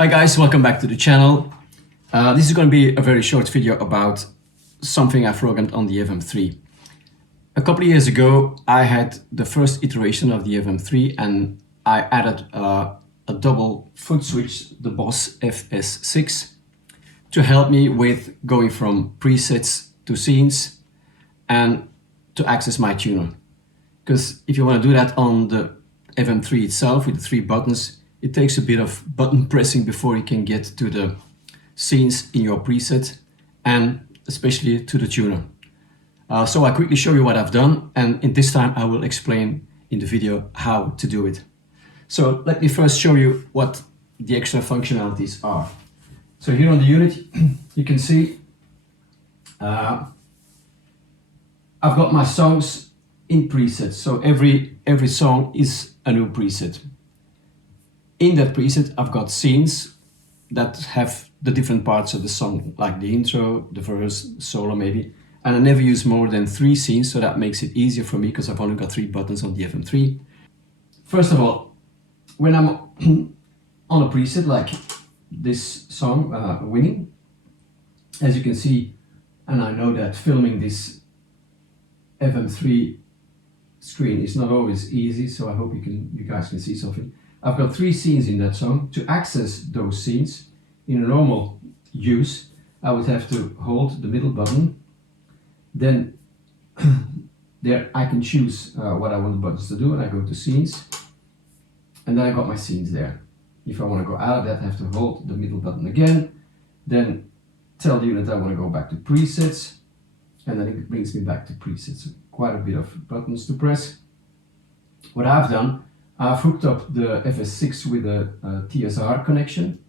Hi guys, welcome back to the channel. This is going to be a very short video about something I programmed on the Fm3. A couple of years ago I had the first iteration of the Fm3 and I added a double foot switch, the Boss FS6, to help me with going from presets to scenes and to access my tuner. Because if you want to do that on the Fm3 itself with the 3 buttons, it takes a bit of button pressing before you can get to the scenes in your preset and especially to the tuner. So I'll quickly show you what I've done, and in this time I will explain in the video how to do it. So let me first show you what the extra functionalities are. So here on the unit you can see I've got my songs in presets, so every song is a new preset. In that preset I've got scenes that have the different parts of the song, like the intro, the verse, solo maybe, and I never use more than 3 scenes, so that makes it easier for me because I've only got 3 buttons on the Fm3. First of all, when I'm on a preset like this song, Winning, as you can see, and I know that filming this Fm3 screen is not always easy, so I hope you guys can see something. I've got 3 scenes in that song. To access those scenes in a normal use, I would have to hold the middle button. Then there I can choose what I want the buttons to do, and I go to scenes, and then I got my scenes there. If I want to go out of that, I have to hold the middle button again, then tell the unit I want to go back to presets, and then it brings me back to presets. Quite a bit of buttons to press. What I've done, I've hooked up the FS6 with a TSR connection.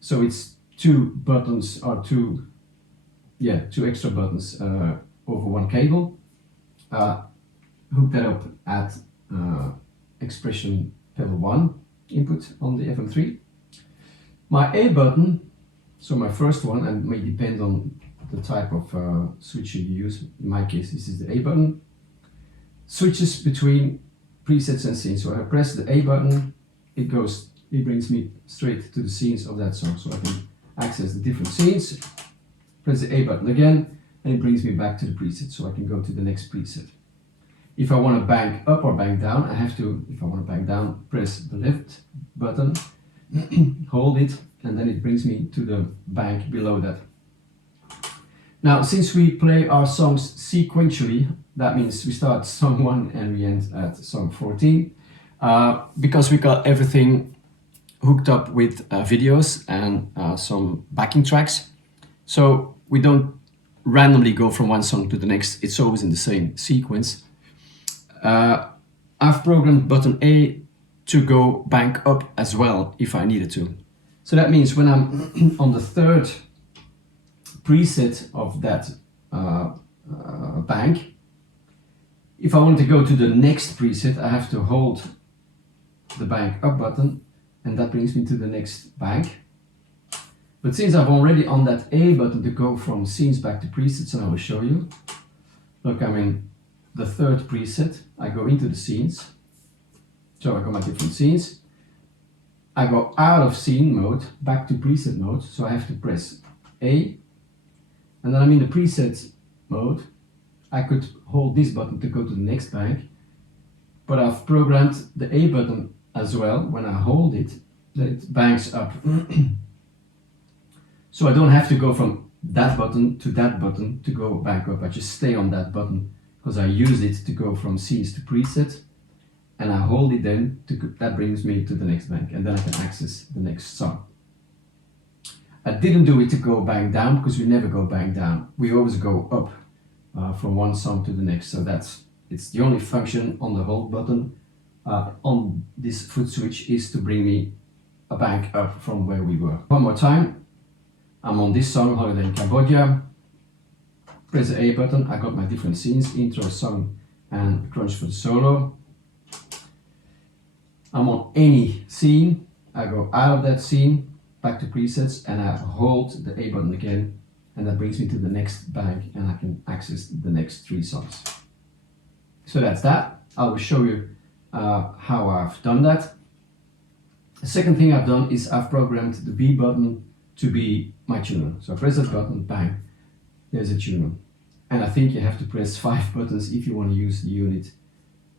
So it's 2 buttons, or 2 extra buttons over 1 cable. Hook that up at expression pedal 1 input on the Fm3. My A button, so my first one, and may depend on the type of switcher you use. In my case, this is the A button. Switches between presets and scenes. So I press the A button, it brings me straight to the scenes of that song, so I can access the different scenes. Press the A button again, and it brings me back to the preset, so I can go to the next preset. If I want to bank up or bank down, I have to, if I want to bank down, press the left button, hold it, and then it brings me to the bank below that. Now, since we play our songs sequentially, that means we start song 1 and we end at song 14. Because we got everything hooked up with videos and some backing tracks, so we don't randomly go from one song to the next, it's always in the same sequence. I've programmed button A to go bank up as well if I needed to. So that means when I'm on the 3rd preset of that bank, if I want to go to the next preset, I have to hold the bank up button, and that brings me to the next bank. But since I'm already on that A button to go from scenes back to presets, and I will show you. Look, I'm in the 3rd preset, I go into the scenes, so I got my different scenes. I go out of scene mode, back to preset mode, so I have to press A, and then I'm in the preset mode. I could hold this button to go to the next bank, but I've programmed the A button as well. When I hold it, that it banks up. So I don't have to go from that button to go back up. I just stay on that button because I use it to go from scenes to preset, and I hold it then, that brings me to the next bank, and then I can access the next song. I didn't do it to go bang down because we never go bang down. We always go up from one song to the next. So it's the only function on the hold button on this foot switch is to bring me a bank up from where we were. One more time. I'm on this song, Holiday in Cambodia. Press the A button. I got my different scenes, intro, song, and crunch for the solo. I'm on any scene. I go out of that scene, back to presets, and I hold the A button again, and that brings me to the next bank, and I can access the next 3 songs. So that's that. I will show you how I've done that. The second thing I've done is I've programmed the B button to be my tuner. So I press that button, bang, there's a tuner. And I think you have to press 5 buttons if you want to use the unit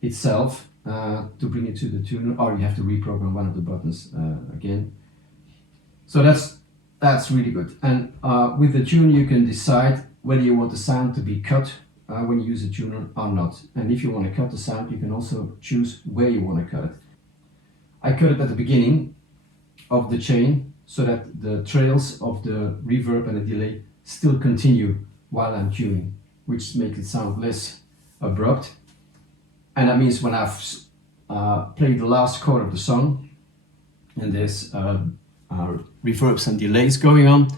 itself to bring it to the tuner, or you have to reprogram one of the buttons again. So that's really good. And with the tuner you can decide whether you want the sound to be cut when you use a tuner or not. And if you want to cut the sound, you can also choose where you want to cut it. I cut it at the beginning of the chain so that the trails of the reverb and the delay still continue while I'm tuning, which makes it sound less abrupt. And that means when I've played the last chord of the song and there's reverbs and delays going on,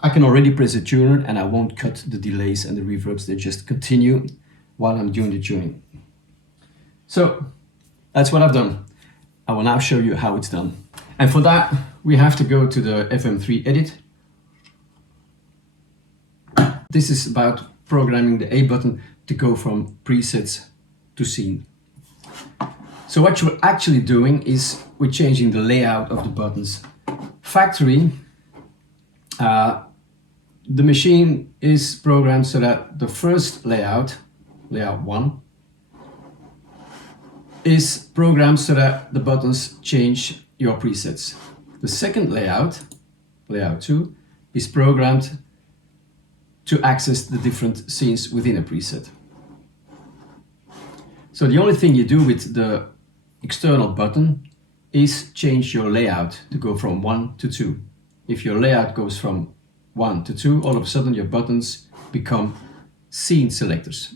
I can already press the tuner and I won't cut the delays and the reverbs. They just continue while I'm doing the tuning. So that's what I've done. I will now show you how it's done. And for that, we have to go to the FM3 edit. This is about programming the A button to go from presets to scene. So what you're actually doing is we're changing the layout of the buttons. Factory, the machine is programmed so that the first layout, layout 1, is programmed so that the buttons change your presets. The second layout, layout 2, is programmed to access the different scenes within a preset. So the only thing you do with the external button is change your layout to go from 1 to 2. If your layout goes from 1 to 2, all of a sudden your buttons become scene selectors.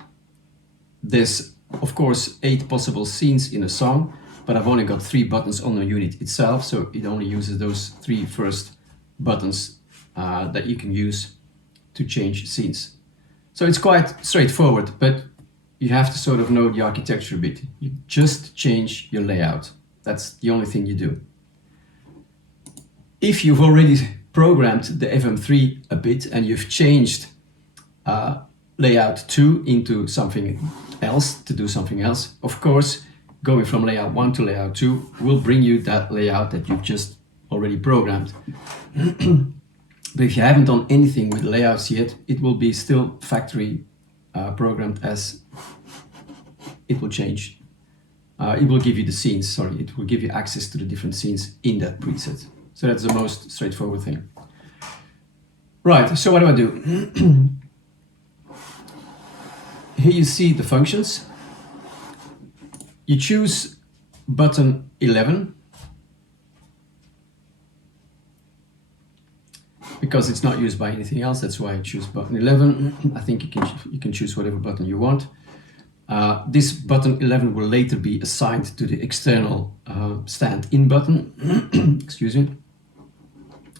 There's of course 8 possible scenes in a song, but I've only got 3 buttons on the unit itself, so it only uses those 3 first buttons that you can use to change scenes. So it's quite straightforward, but you have to sort of know the architecture a bit. You just change your layout. That's the only thing you do. If you've already programmed the FM3 a bit and you've changed layout 2 into something else, to do something else, of course, going from layout 1 to layout 2 will bring you that layout that you've just already programmed. But if you haven't done anything with layouts yet, it will be still factory programmed as it will change. It will give you the scenes, sorry, it will give you access to the different scenes in that preset. So that's the most straightforward thing. Right, so what do I do? Here you see the functions. You choose button 11 because it's not used by anything else. That's why I choose button 11. I think you can choose whatever button you want. This button 11 will later be assigned to the external stand-in button. Excuse me.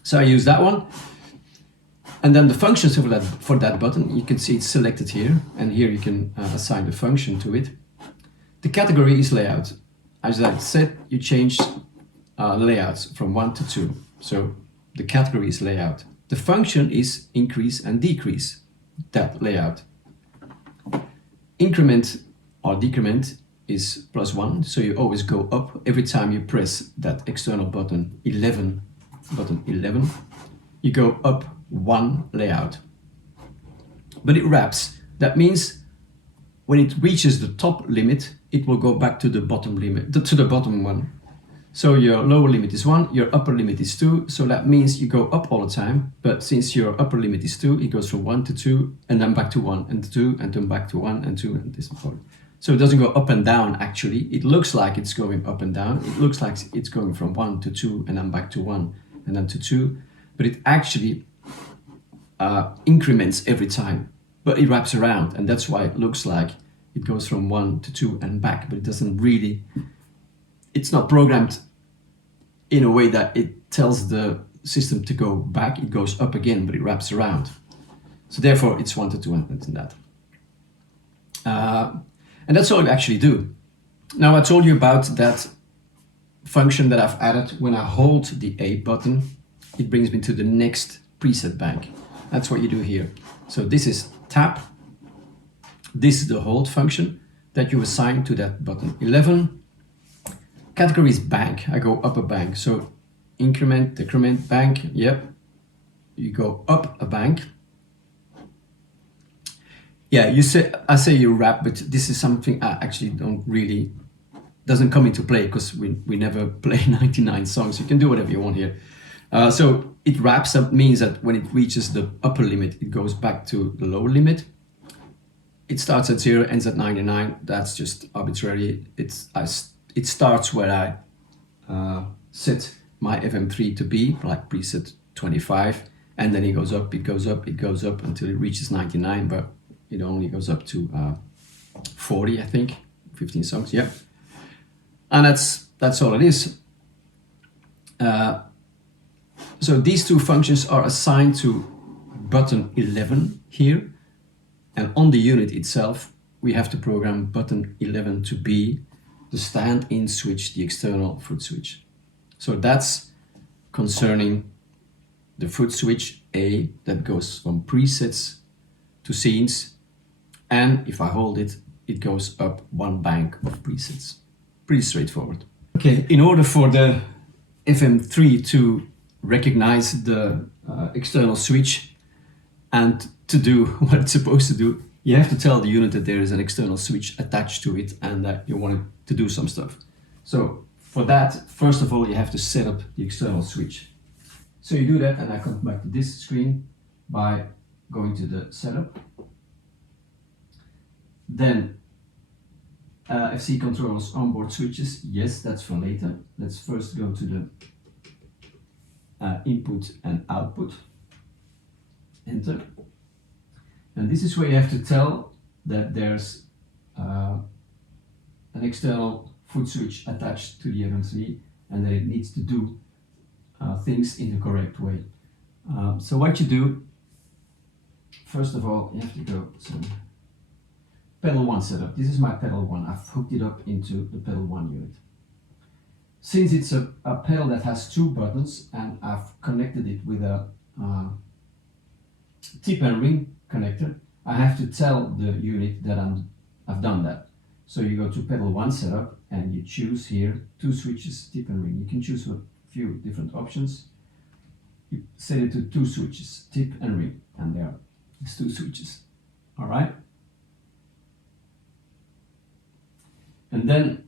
So I use that one. And then the functions for that button, you can see it's selected here, and here you can assign the function to it. The category is layout. As I said, you change layouts from 1 to 2. So the category is layout. The function is increase and decrease that layout. Increment or decrement is +1, so you always go up every time you press that external button 11, you go up 1 layout. But it wraps. That means when it reaches the top limit, it will go back to the bottom limit, to the bottom one. So your lower limit is 1, your upper limit is 2, so that means you go up all the time, but since your upper limit is 2, it goes from 1 to 2, and then back to 1 and 2, and then back to 1 and 2, and this and so on. So it doesn't go up and down actually, it looks like it's going up and down, it looks like it's going from 1 to 2, and then back to 1, and then to 2, but it actually increments every time, but it wraps around, and that's why it looks like it goes from 1 to 2 and back, but it doesn't really, it's not programmed in a way that it tells the system to go back. It goes up again, but it wraps around. So therefore it's 1 to 2 and that. And that's all you actually do. Now I told you about that function that I've added. When I hold the A button, it brings me to the next preset bank. That's what you do here. So this is tap. This is the hold function that you assign to that button 11. category is bank. I go up a bank. So increment, decrement, bank. Yep. You go up a bank. Yeah, I say you wrap, but this is something I actually doesn't come into play because we never play 99 songs. You can do whatever you want here. So it wraps up means that when it reaches the upper limit, it goes back to the lower limit. It starts at 0, ends at 99. That's just arbitrary. It starts where I set my FM3 to be, like preset 25, and then it goes up, it goes up, it goes up until it reaches 99, but it only goes up to 40, I think, 15 songs, yeah. And that's all it is. So these two functions are assigned to button 11 here, and on the unit itself we have to program button 11 to be the stand-in switch, the external foot switch. So that's concerning the foot switch A that goes from presets to scenes, and if I hold it, it goes up one bank of presets. Pretty straightforward. Okay, in order for the FM3 to recognize the external switch and to do what it's supposed to do, you have to tell the unit that there is an external switch attached to it and that you want it to do some stuff. So for that, first of all, you have to set up the external switch. So you do that, and I come back to this screen by going to the setup. Then FC controls onboard switches. Yes, that's for later. Let's first go to the input and output. Enter. And this is where you have to tell that there's an external foot switch attached to the FM3 and that it needs to do things in the correct way. So what you do, first of all, you have to go to pedal 1 setup. This is my pedal 1. I've hooked it up into the pedal 1 unit. Since it's a pedal that has 2 buttons and I've connected it with a tip and ring connector, I have to tell the unit that I've done that. So you go to pedal 1 setup and you choose here 2 switches, tip and ring. You can choose a few different options. You set it to 2 switches, tip and ring, and there are 2 switches. All right. And then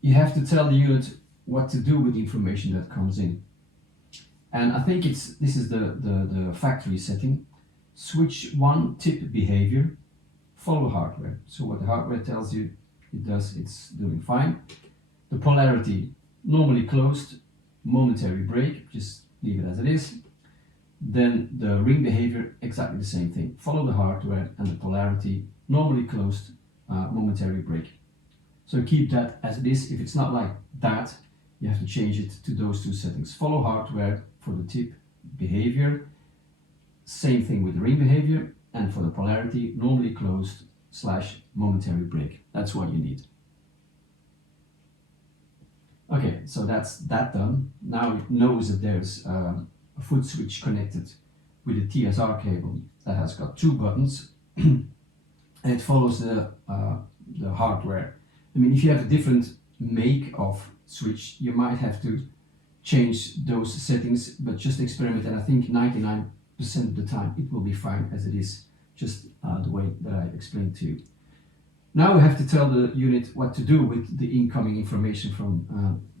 you have to tell the unit what to do with the information that comes in. And I think this is the factory setting. Switch 1 tip behavior, follow hardware. So what the hardware tells you it's doing fine. The polarity, normally closed, momentary break, just leave it as it is. Then the ring behavior, exactly the same thing. Follow the hardware, and the polarity, normally closed, momentary break. So keep that as it is. If it's not like that, you have to change it to those 2 settings. Follow hardware for the tip behavior, same thing with the ring behavior, and for the polarity, normally closed / momentary break. That's what you need. Okay, so that's that done. Now it knows that there's a foot switch connected with a TSR cable that has got 2 buttons, and it follows the hardware. I mean, if you have a different make of switch, you might have to change those settings, but just experiment, and I think 99% of the time it will be fine as it is, just the way that I explained to you. Now we have to tell the unit what to do with the incoming information from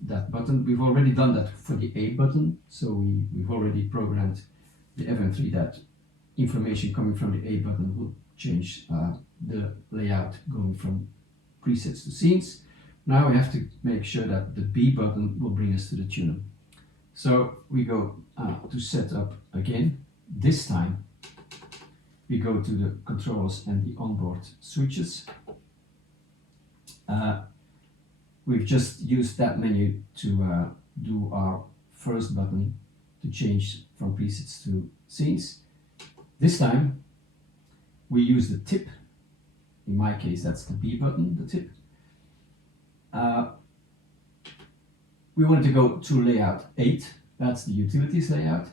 that button. We've already done that for the A button, so we've already programmed the FM3 that information coming from the A button will change the layout going from presets to scenes. Now we have to make sure that the B button will bring us to the tuner. So we go to setup again. This time we go to the controls and the onboard switches. We've just used that menu to do our first button to change from presets to scenes. This time we use the tip. In my case, that's the B button, the tip. We wanted to go to layout 8, that's the utilities layout.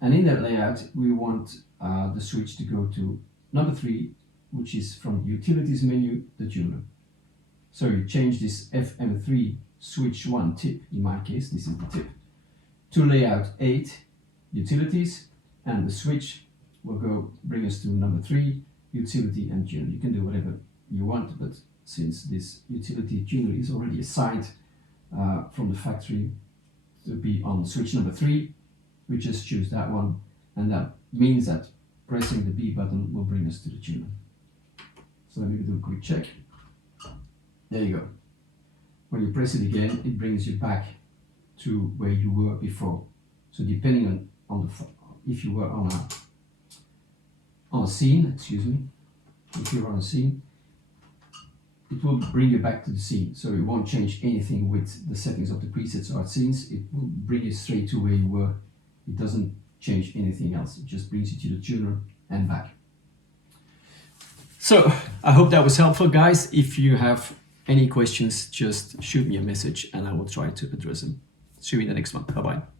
And in that layout, we want the switch to go to number 3, which is from the utilities menu, the tuner. So you change this Fm3 switch 1 tip, in my case this is the tip, to layout 8 utilities, and the switch will go bring us to number 3, utility and tuner. You can do whatever you want, but since this utility tuner is already assigned from the factory to be on switch number 3, we just choose that one, and that means that pressing the B button will bring us to the tuner. So let me do a quick check. There you go. When you press it again, it brings you back to where you were before. So depending on the if you were on a scene, excuse me, if you're on a scene, it will bring you back to the scene. So it won't change anything with the settings of the presets or scenes. It will bring you straight to where you were. It doesn't change anything else. It just brings you to the tuner and back. So I hope that was helpful, guys. If you have any questions, just shoot me a message and I will try to address them. See you in the next one. Bye-bye.